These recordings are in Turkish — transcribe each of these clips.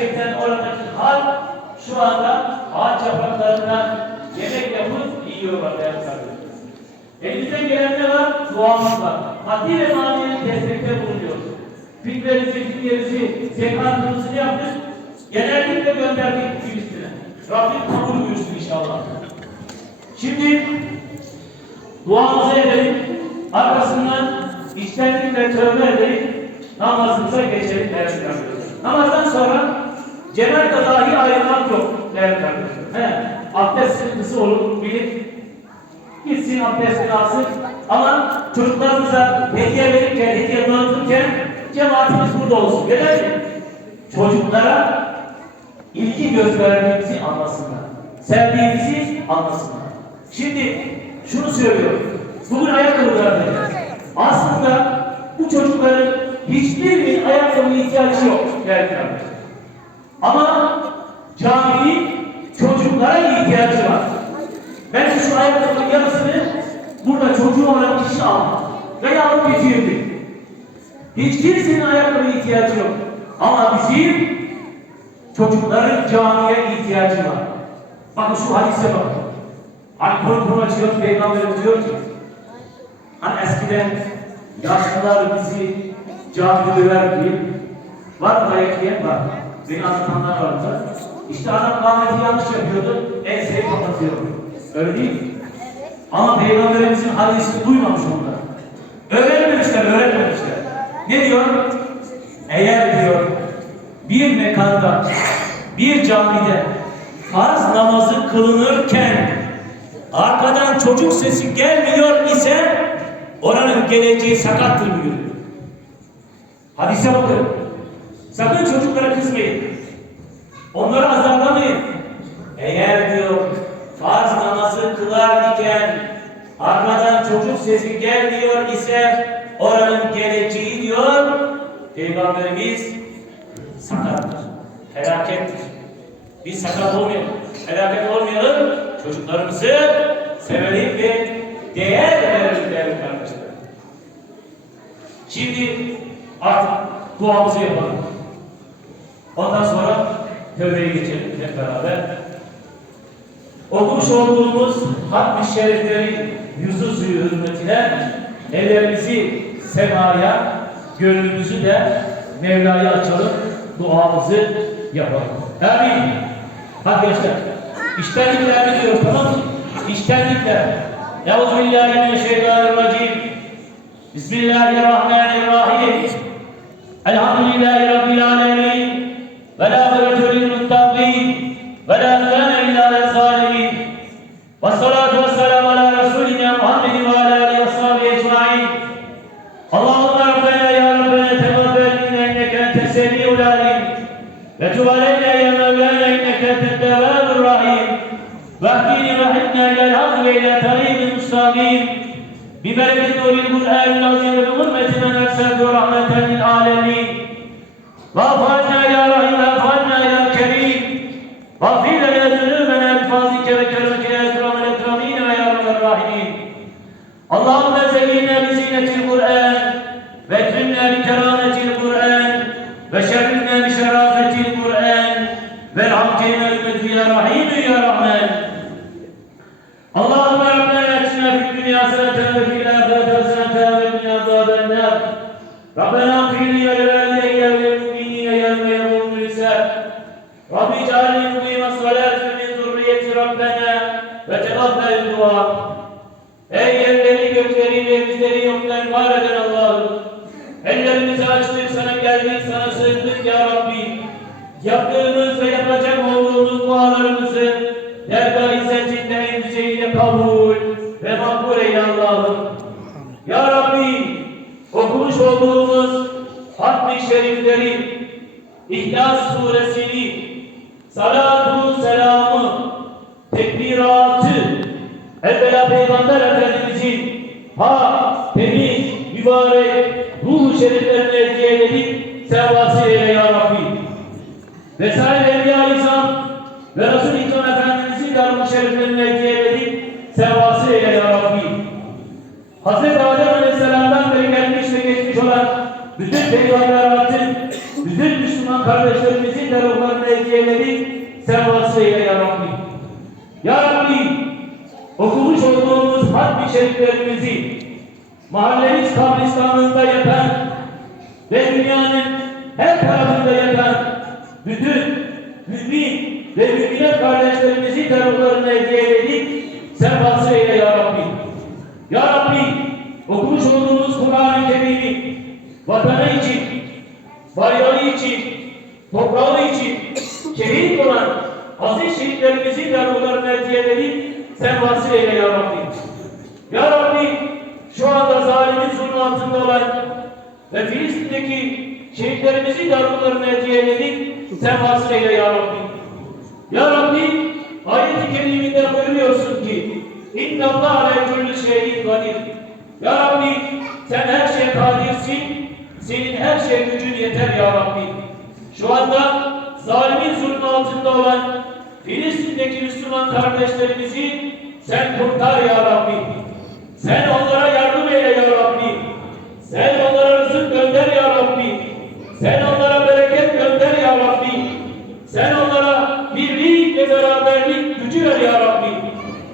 gerçekten oradaki halk şu anda ağaç yapraklarından yemek yapıp yiyorlar değerli kardeşlerim. Elimizden gelen ne var? Duamız var. Maddi ve manevi destekte bulunuyoruz. Fikirlerimizi, fikirlerimizi, zekatımızı yaptık. Genellikle gönderdik Filistin'e. Rabbim kabul buyursun inşallah. Şimdi duamızı edelim. Arkasından içtenlikle tövbe edelim. Namazımıza geçelim. Namazdan sonra cennet dahi ayrılmak yok değerli kardeşlerim. He, abdest sıkıntısı olur bilin. Gitsin abdestini alsın. Ama çocuklarımıza hediye verirken, hediye dağıtırken cemaatimiz burada olsun. Neden mi? Çocuklara ilgi gösterdiğimizi anlasınlar. Sevdiğimizi anlasınlar. Şimdi şunu söylüyorum. Bugün ayakkabı vereceğiz. Aslında bu çocukların hiçbirinin ayakkabı ihtiyacı yok. Değerli kardeşler. Ama caminin çocuklara ihtiyacı var. Ben şu ayakkabının yarısını burada çocuğu olan kişi aldım. Veya alıp getirdim. Hiç kimsenin ayakkabı ihtiyacı yok. Ama bizim çocukların camiye ihtiyacı var. Bakın şu hadise bakın. Hani konu konu açıyor Peygamberimiz diyor ki Hani eskiden yaşlılar bizi camide döverdi. Var mı yiyen var. Beni anlatanlar vardı. İşte adam kâmeti yanlış yapıyordu. Enseyi kapatıyordu. Öyle değil mi? Ama Peygamberimizin hadisini duymamış onlar. Öğrenmemişler, öğrenmemişler. Ne diyor? Eğer diyor bir mekanda, bir camide farz namazı kılınırken arkadan çocuk sesi gelmiyor ise oranın geleceği sakattır buyuruyor. Hadise bakın. Sakın çocuklara kızmayın. Onları azarlamayın. Eğer diyor farz namazı kılar iken arkadan çocuk sesi gelmiyor ise oranın geleceği diyor Peygamberimiz sakattır. Felakettir. Biz sakat olmayalım. Felaket olmayalım. Çocuklarımızı sevelim ve değer verelim değerli kardeşler. Şimdi artık duamızı yapalım. Ondan sonra tövbeye geçelim hep beraber. Okumuş olduğumuz hatmi şeriflerin yüzü suyu hürmetine ellerimizi semaya, gönlümüzü de Mevla'ya açalım, duamızı yapalım. Amin. Hadi gençler. İştenlikle diyoruz tamam mı? İştenlikle. Euzubillahimineşşeytanirracim. Bismillahirrahmanirrahim. Elhamdülillahi Rabbil alemin. Ve tub aleyna ya Mevlana inneke entet tevvâbur rahim. Vahdini ve hidna ilel hak ve ila tariqil müstakim. ببركة نور القرآن العظيم بحرمة من أرسلته رحمة للعالمين واغفرنا يا رحيم واغفرنا يا كريم واغفر لنا ذنوبنا بفضلك وكرمك يا أكرم الأكرمين ويا أرحم الراحمين اللهم زينا بزينة القرآن ربنا اغفر لي ولوالدي وللمؤمنين يوم يقوم الحساب رب اجعلني مقيم الصلاة من ذرية ربنا وتقبل الدعاء Ey yerleri gökleri ve bizleri yoktan var eden Allah'ım Ellerimizi açtık sana geldik sana sığındık ya Rabbi Yaptığımız ve yapacak olduğumuz dualarımızı Dergah izzetinde en güzeliyle Okumuş olduğumuz Hatmi Şerifleri, İhlas Suresini, salatu selamı, tekbiratı, evvela Peygamber Efendimizin ha, temiz, mübarek, ruh-u şeriflerine hediye edip sevası eyle ya Rabbi. Vesaire bütün Müslüman kardeşlerimizin de ruhlarına ekleyemedik. Sen vasıya ya Rabbi. Ya Rabbi okumuş olduğumuz harp içeriklerimizi mahallemiz kabristanlığında yatan ve dünyanın her tarafında yatan bütün mümin ve müminler kardeşlerimizi de ruhlarına hediye. Sen vasıya ya Rabbi. Ya Rabbi okumuş olduğumuz Kur'an-ı Kerim'i vatanı için şehitlerimizi de ruhlarına hediye edip sen vasıl eyle ya Rabbi. Ya Rabbi ayet-i keriminde buyuruyorsun ki İnna Allah ala kulli şeyin kadir. Ya Rabbi sen her şeye kadirsin. Senin her şeye gücün yeter ya Rabbi. Şu anda zalimin zulmü altında olan Filistin'deki Müslüman kardeşlerimizi sen kurtar ya Rabbi. Sen onlara yardım eyle ya Rabbi. Sen onlara rızık gönder ya Rabbi. Sen onlara bereket gönder ya Rabbi. Sen onlara birlik ve beraberlik gücü ver ya Rabbi.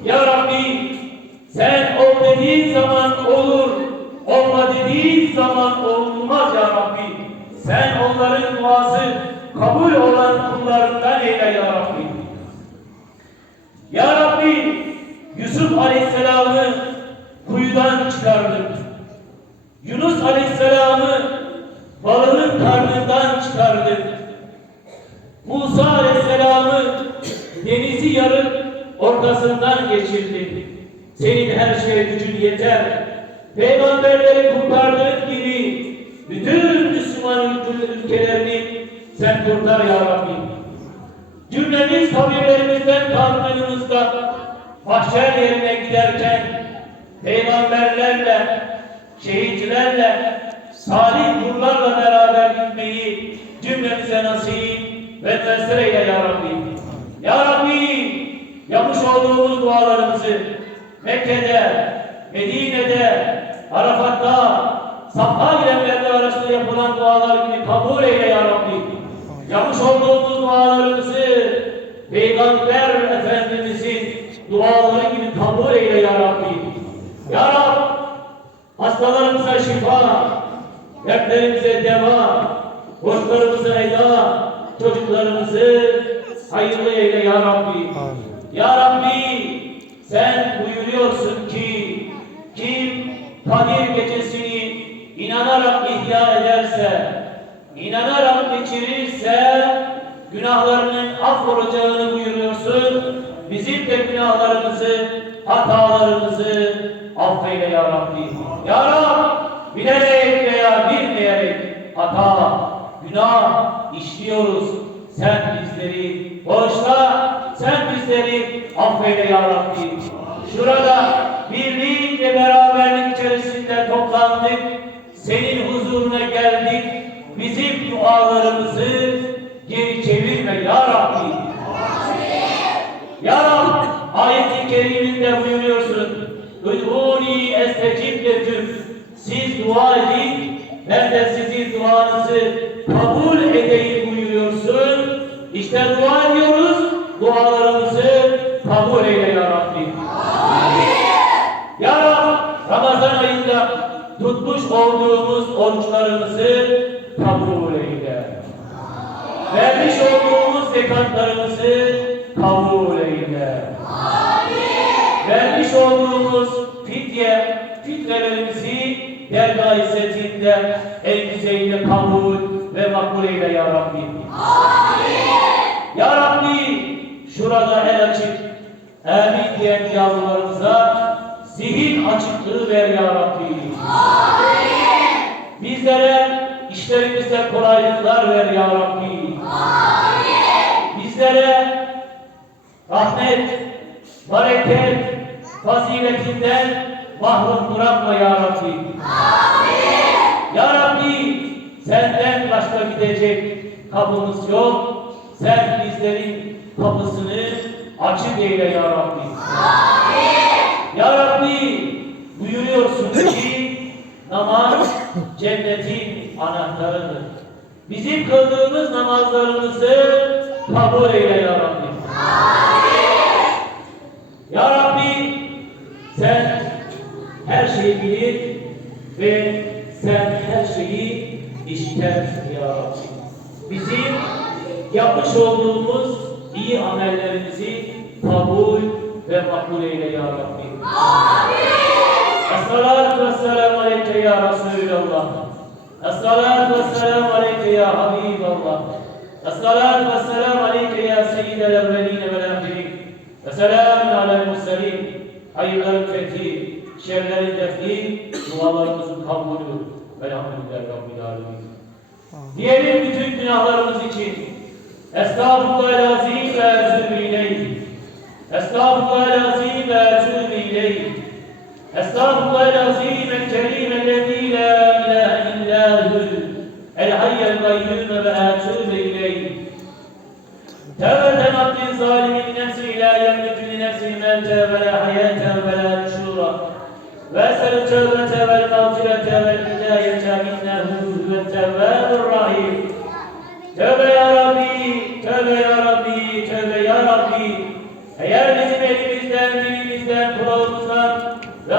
Ya Rabbi sen ol dediğin zaman olur, olma dediğin zaman olmaz ya Rabbi. Sen onların duası kabul olan kullarından eyle ya Rabbi. Ya Rabbi Yusuf Aleyhisselam'ı kuyudan çıkardın. Yunus Aleyhisselam'ı balığın karnından çıkardın. Musa Aleyhisselam'ı denizi yarıp ortasından geçirdin. Senin her şeye gücün yeter. Peygamberleri kurtardığın gibi bütün Müslüman ülke- ülkelerini sen kurtar ya Rabbi. Cümlemiz kabirlerimizden kalktığımızda mahşer yerine giderken peygamberlerle, şehitlerle, salih kullarla beraber gitmeyi cümlemize nasip ve tesir eyle ya Rabbi. Ya Rabbi yapmış olduğumuz dualarımızı Mekke'de, Medine'de, Arafat'ta, Safa girenlerle arasında yapılan dualar gibi kabul eyle ya Rabbi. Yapmış olduğumuz dualarımızı Peygamber Efendimizin duaları gibi kabul eyle ya Rabbi. Ya Rab, hastalarımıza şifa, dertlerimize deva, borçlarımıza eda, çocuklarımızı hayırlı eyle ya Rabbi. Ya Rabbi, sen buyuruyorsun ki kim Kadir gecesini inanarak ihya ederse, inanarak geçirirse günahlarının affolacağını buyuruyorsun. Bizim de günahlarımızı, hatalarımızı affeyle ya Rabbi. Ya Rab, bilerek veya bilmeyerek hata, günah işliyoruz. Sen bizleri bağışla, sen bizleri affeyle ya Rabbi. Şurada birlik ve içerisinde toplandık. Senin huzuruna geldik. Bizim dualarımızı geri çevirme ya Rabbi. Ya Rab, ayet-i keriminde buyuruyorsun. Udhuni estecib leküm. Siz dua edin, ben de sizin duanızı kabul edeyim buyuruyorsun. İşte dua ediyoruz, dualarımızı kabul eyle ya Rabbi. Ya Rab, Ramazan ayında tutmuş olduğumuz oruçlarımızı kabul eyle. Vermiş olduğumuz zekatlarımızı kabul eyle. Vermiş olduğumuz fidye, fitrelerimizi dergâh izzetinde en güzeliyle kabul ve makbul eyle ya Rabbi. Ya Rabbi şurada el açıp amin diyen yavrularımıza zihin açıklığı ver ya Rabbi. Bizlere işlerimizde kolaylıklar ver ya Rabbi. Bizlere rahmet, bereket, faziletinden mahrum bırakma ya Rabbi. Ya Rabbi senden başka gidecek kapımız yok. Sen bizlerin kapısını açık eyle ya Rabbi. Ya Rabbi buyuruyorsun ki namaz cennetin anahtarıdır. Bizim kıldığımız namazlarımızı kabul eyle ya Rabbi. Ya Rabbi sen her şeyi bilir ve sen her şeyi işiter misin ya Rabbi? Bizim yapmış olduğumuz iyi amellerimizi kabul ve makbul eyle ya Rabbi. Esselatu vesselamu aleyke ya Resulallah. Esselatu vesselamu aleyke ya Habiballah. Esselatu vesselamu aleyke ya seyyidel evveline vel ahirin. Ve selamun alel murselin. Hayırların fethi, şerlerin defni, dualarımızın kabulü. Velhamdülillah Rabbil alemin. Diyelim bütün günahlarımız için. Estağfurullahalazim ve etûbü ileyh. Estağfurullahalazim ve etûbü ileyh. Estağfurullahalazim el-kerim ellezî la ilahe illâhu el-hayyel gayyûm ve etûbü ileyh. Tevbeten abdin zalimin nefsi la yemliku li nefsi mevte ve la hayate ve la nüşura. Ve esel tevbete vel mağfirete vel hidayete innehu huve tevvâbur rahim. Tövbe ya Rabbi, tövbe ya Rabbi, tövbe ya Rabbi. Eğer bizim elimizden, dilimizden, kulağımızdan ve